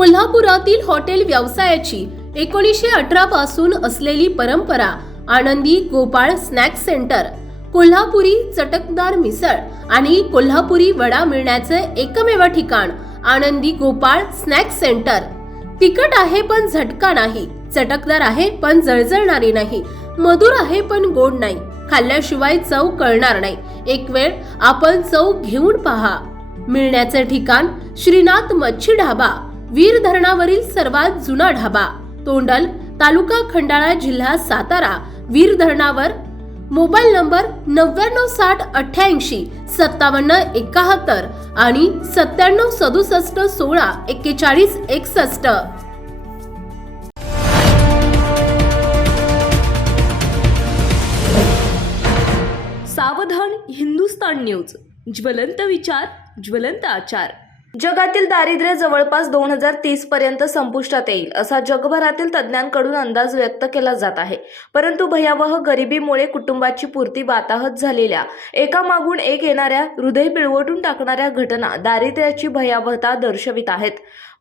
कोल्हापुरातील हॉटेल व्यवसायाची 1918 पासून असलेली परंपरा आनंदी गोपाळ स्नॅक सेंटर, कोल्हापुरी चटकदार मिसळ आणि कोल्हापुरी वडा मिळण्याचे एकमेव ठिकाण आनंदी गोपाळ स्नॅक सेंटर। तिखट आहे पण झटका नाही, चटकदार आहे पण जळजळणारी नाही, मधुर आहे पण गोड नाही, खाल्ल्याशिवाय चव कळणार नाही। एक वेळ आपण चव घेऊन पहा। मिळण्याचे ठिकाण श्रीनाथ मच्छी ढाबा, वीर धरणावरील सर्वात जुना ढाबा, तोंडल, तालुका खंडाळा, जिल्हा सातारा। वीर धरणावर। मोबाईल नंबर 9960885771 आणि 9767164161। सावधान हिंदुस्तान न्यूज, ज्वलंत विचार, ज्वलंत आचार। जगातील दारिद्र्य जवळपास 2030 पर्यंत संपुष्टात येईल असा जगभरातील तज्ज्ञांकडून अंदाज व्यक्त केला जात आहे। परंतु भयावह गरिबीमुळे कुटुंबाची पूर्ती वाताहत झालेल्या, एकामागून एक येणाऱ्या, हृदय पिळवटून टाकणाऱ्या घटना दारिद्र्याची भयावहता दर्शवित आहेत।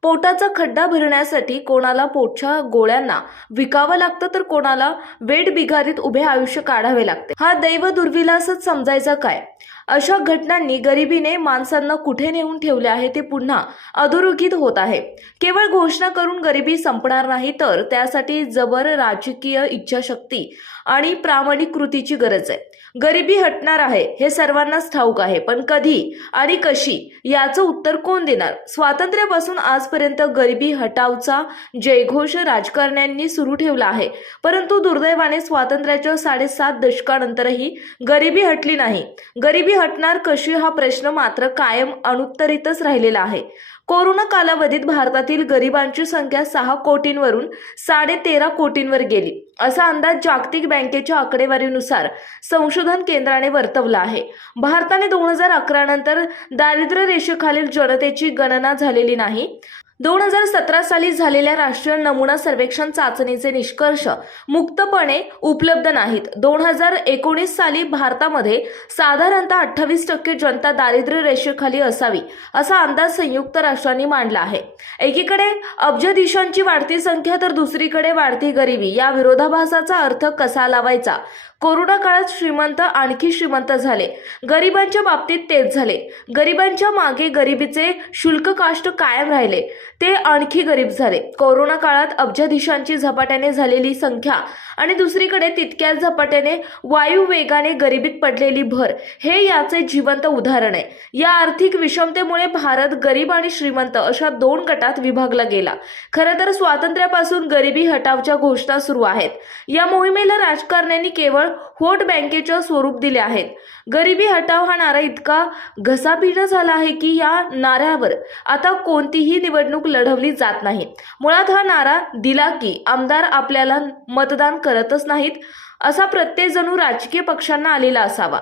पोटाचा खड्डा भरण्यासाठी कोणाला पोटच्या गोळ्यांना विकावं लागतं, तर कोणाला वेड बिगारीत उभे आयुष्य काढावे लागते। हा दैव दुर्विलासच समजायचा काय? अशा घटनांनी गरिबीने माणसांना कुठे नेऊन ठेवले आहे ते पुन्हा अधोरेखित होत आहे। केवळ घोषणा करून गरिबी संपणार नाही, तर त्यासाठी जबर राजकीय इच्छाशक्ती आणि प्रामाणिक कृतीची गरज आहे। गरिबी हटणार आहे हे सर्वांनाच ठाऊक आहे, पण कधी आणि कशी याचं उत्तर कोण देणार? स्वातंत्र्यापासून आजपर्यंत गरिबी हटावचा जयघोष राजकारण्यांनी सुरू ठेवला आहे, परंतु दुर्दैवाने स्वातंत्र्याच्या 7.5 दशकानंतरही गरिबी हटली नाही। गरिबी हटणार कशी हा प्रश्न मात्र कायम अनुत्तरितच राहिलेला आहे। कोरोना कालावधीत भारतातील गरिबांची संख्या 6 कोटींवरून 13.5 कोटींवर गेली असा अंदाज जागतिक बँकेच्या आकडेवारीनुसार संशोधन केंद्राने वर्तवला आहे। भारताने 2011 नंतर दारिद्र्य रेषेखालील जनतेची गणना झालेली नाही। 2017 साली झालेल्या राष्ट्रीय नमुना सर्वेक्षण चाचणीचे निष्कर्ष मुक्तपणे उपलब्ध नाहीत। 2019 साली भारतामध्ये साधारणतः 28% जनता दारिद्र्य रेषेखाली असावी असा अंदाज संयुक्त राष्ट्रांनी मांडला आहे। एकीकडे अब्जाधीशांची वाढती संख्या, तर दुसरीकडे वाढती गरिबी, या विरोधाभासाचा अर्थ कसा लावायचा? कोरोना काळात श्रीमंत आणखी श्रीमंत झाले, गरिबांच्या बाबतीत तेच झाले। गरिबांच्या मागे गरिबीचे शुल्ककाष्ट कायम राहिले, ते आणखी गरीब झाले। कोरोना काळात अब्जाधीशांची झपाट्याने झालेली संख्या आणि दुसरीकडे तितक्याच झपाट्याने वायू वेगाने गरिबीत पडलेली भर हे याचे जिवंत उदाहरण आहे। या आर्थिक विषमतेमुळे भारत गरीब आणि श्रीमंत अशा 2 गटात विभागला गेला। खरं तर स्वातंत्र्यापासून गरिबी हटावच्या घोषणा सुरू आहेत। या मोहिमेला राजकारण्यांनी केवळ व्होट बँकेचे स्वरूप दिले आहेत। गरिबी हटाव हा नारा इतका घसापीट झाला आहे की या नाऱ्यावर आता कोणतीही निवडणूक लढवली जात नाही। मुळात हा नारा दिला की आमदार आपल्याला मतदान करतच नाहीत असा प्रत्यय जणू राजकीय पक्षांना आलेला असावा।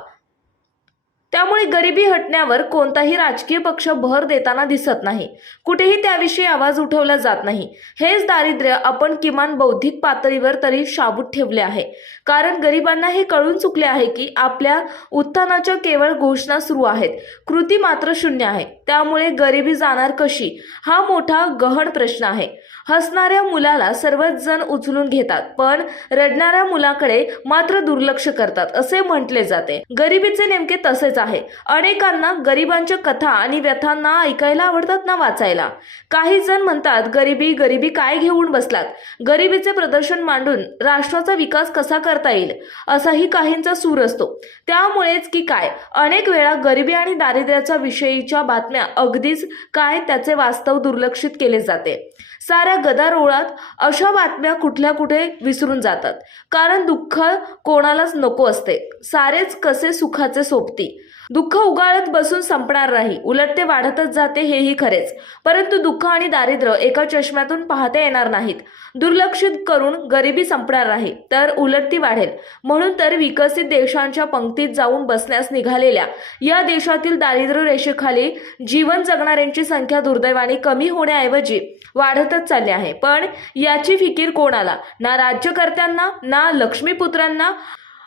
त्यामुळे गरिबी हटण्यावर कोणताही राजकीय पक्ष भर देताना दिसत नाही, कुठेही त्याविषयी आवाज उठवला जात नाही। हेच दारिद्र्य आपण किमान बौद्धिक पातळीवर तरी शाबूत ठेवले आहे, कारण गरिबांना हे कळून चुकले आहे की आपल्या उत्थानाच्या केवळ घोषणा सुरू आहेत, कृती मात्र शून्य आहे। त्यामुळे गरिबी जाणार कशी हा मोठा गहन प्रश्न आहे। हसणाऱ्या मुलाला सर्वच जण उचलून घेतात, पण रडणाऱ्या मुलाकडे मात्र दुर्लक्ष करतात असे म्हटले जाते। गरिबीचे नेमके तसेच आहे। अनेकांना गरिबांच्या कथा आणि व्यथांना ऐकायला आवडतात ना वाचायला। काही जण म्हणतात गरिबी गरिबी काय घेऊन बसलात, गरिबीचे प्रदर्शन मांडून राष्ट्राचा विकास कसा करता येईल असाही काहींचा सूर असतो। त्यामुळेच की काय अनेक वेळा गरिबी आणि दारिद्र्याच्या विषयीच्या बातम्या अगदीच काय त्याचे वास्तव दुर्लक्षित केले जाते। साऱ्या गदारोळात अशा बातम्या कुठल्या कुठे विसरून जातात, कारण दुःख कोणालाच नको असते। सारेच कसे सुखाचे सोबती। दुःख उगाळत बसून संपणार नाही, उलट ते वाढतच जाते हेही खरेच। परंतु दुःख आणि दारिद्र्य एका चष्म्यातून पाहता येणार नाहीत। दुर्लक्षित करून गरिबी संपणार नाही, तर उलट ती वाढेल। म्हणून तर विकसित देशांच्या पंक्तीत जाऊन बसण्यास निघालेल्या या देशातील दारिद्र्य रेषेखाली जीवन जगणाऱ्यांची संख्या दुर्दैवाने कमी होण्याऐवजी वाढतच चालली आहे। पण याची फिकीर कोणाला? ना राज्यकर्त्यांना, ना लक्ष्मीपुत्रांना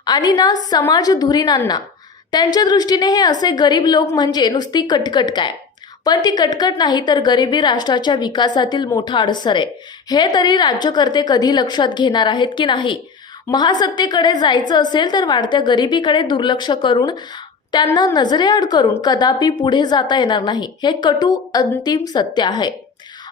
आणि ना समाजधुरीणांना। त्यांच्या दृष्टीने हे असे गरीब लोक म्हणजे नुसती कटकट काय? पण ती कटकट नाही तर गरिबी राष्ट्राच्या विकासातील मोठा अडसर आहे. हे तरी राज्यकर्ते कधी लक्षात घेणार आहेत की नाही? महासत्तेकडे जायचं असेल तर वाढत्या गरिबीकडे दुर्लक्ष करून त्यांना नजरेआड करून कदापि पुढे जाता येणार नाही. हे कटू अंतिम सत्य आहे.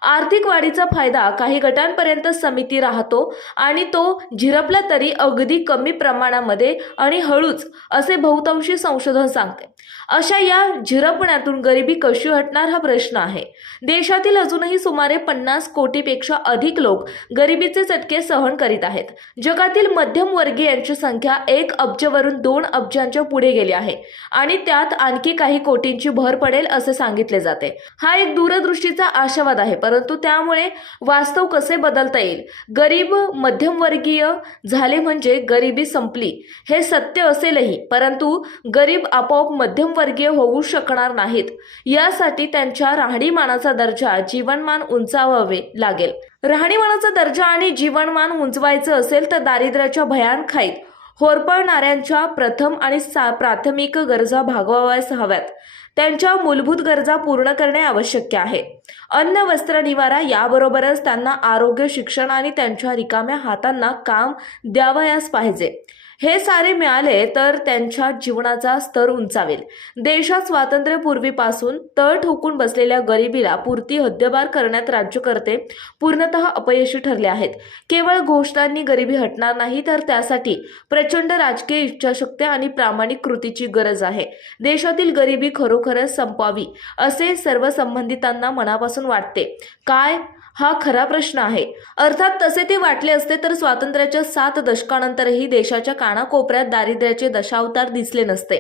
आर्थिक वाढीचा फायदा काही गटांपर्यंत समिती राहतो आणि तो झिरपला तरी अगदी कमी प्रमाणामध्ये आणि हळूच, असे बहुतांशी संशोधन सांगते. अशा या झिरपण्यातून गरिबी कशी हटणार हा प्रश्न आहे. देशातील अजूनही सुमारे 50 कोटीपेक्षा अधिक लोक गरिबीचे चटके सहन करीत आहेत. जगातील मध्यमवर्गीयांची संख्या 1 अब्जवरून 2 अब्जांच्या पुढे गेली आहे आणि त्यात आणखी काही कोटींची भर पडेल असे सांगितले जाते. हा एक दूरदृष्टीचा आशावाद आहे, परंतु त्यामुळे वास्तव कसे बदलता येईल? गरीब मध्यमवर्गीय झाले म्हणजे गरिबी संपली हे सत्य असेलही, परंतु गरीब आपोआप मध्यमवर्गीय होऊ शकणार नाहीत. यासाठी त्यांच्या राहणीमानाचा दर्जा, जीवनमान उंचावावे लागेल. राहणीमानाचा दर्जा आणि जीवनमान उंचवायचं असेल तर दारिद्र्याच्या भयानखाईत होरपळणाऱ्यांच्या प्रथम आणि प्राथमिक गरजा भागवाव्यास हव्यात. त्यांच्या मूलभूत गरजा पूर्ण करणे आवश्यक आहे. अन्न, वस्त्र, निवारा याबरोबरच त्यांना आरोग्य, शिक्षण आणि त्यांच्या रिकाम्या हातांना काम द्यावयास पाहिजे. हे सारे मिळाले तर त्यांच्या जीवनाचा स्तर उंचावेल. देशात स्वातंत्र्यपूर्वीपासून तळ ठोकून बसलेल्या गरिबीला पुरती हद्दपार करण्यात राज्यकर्ते पूर्णतः अपयशी ठरले आहेत. केवळ घोषणांनी गरिबी हटणार नाही, तर त्यासाठी प्रचंड राजकीय इच्छाशक्ती आणि प्रामाणिक कृतीची गरज आहे. देशातील गरिबी खरोखरच संपवावी असे सर्व संबंधितांना मनापासून वाटते काय? हा खरा प्रश्न आहे. अर्थात तसे ते वाटले असते तर स्वातंत्र्याच्या 7 दशकानंतरही देशाच्या कानाकोपऱ्यात दारिद्र्याचे दशावतार दिसले नसते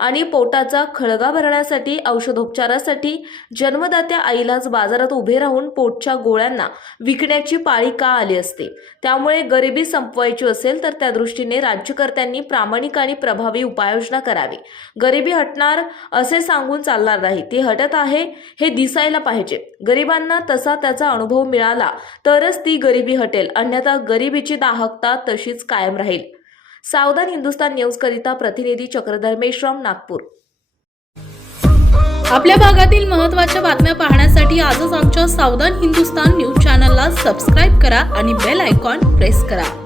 आणि पोटाचा खळगा भरण्यासाठी, औषधोपचारासाठी जन्मदात्या आईलाच बाजारात उभे राहून पोटच्या गोळ्यांना विकण्याची पाळी का आली असते. त्यामुळे गरिबी संपवायची असेल तर त्या दृष्टीने राज्यकर्त्यांनी प्रामाणिक आणि प्रभावी उपाययोजना करावी. गरिबी हटणार असे सांगून चालणार नाही, ती हटत आहे हे दिसायला पाहिजे. गरिबांना तसा त्याचा अनुभव मिळाला तरच ती गरिबी हटेल, अन्यथा गरिबीची दाहकता तशीच कायम राहील. सावधान हिंदुस्तान न्यूज करिता प्रतिनिधी चक्रधर मेश्राम, नागपूर. आपल्या भागातील महत्त्वाच्या बातम्या पाहण्यासाठी आजच आमच्या सावधान हिंदुस्तान न्यूज चॅनलला सबस्क्राईब करा आणि बेल आयकॉन प्रेस करा.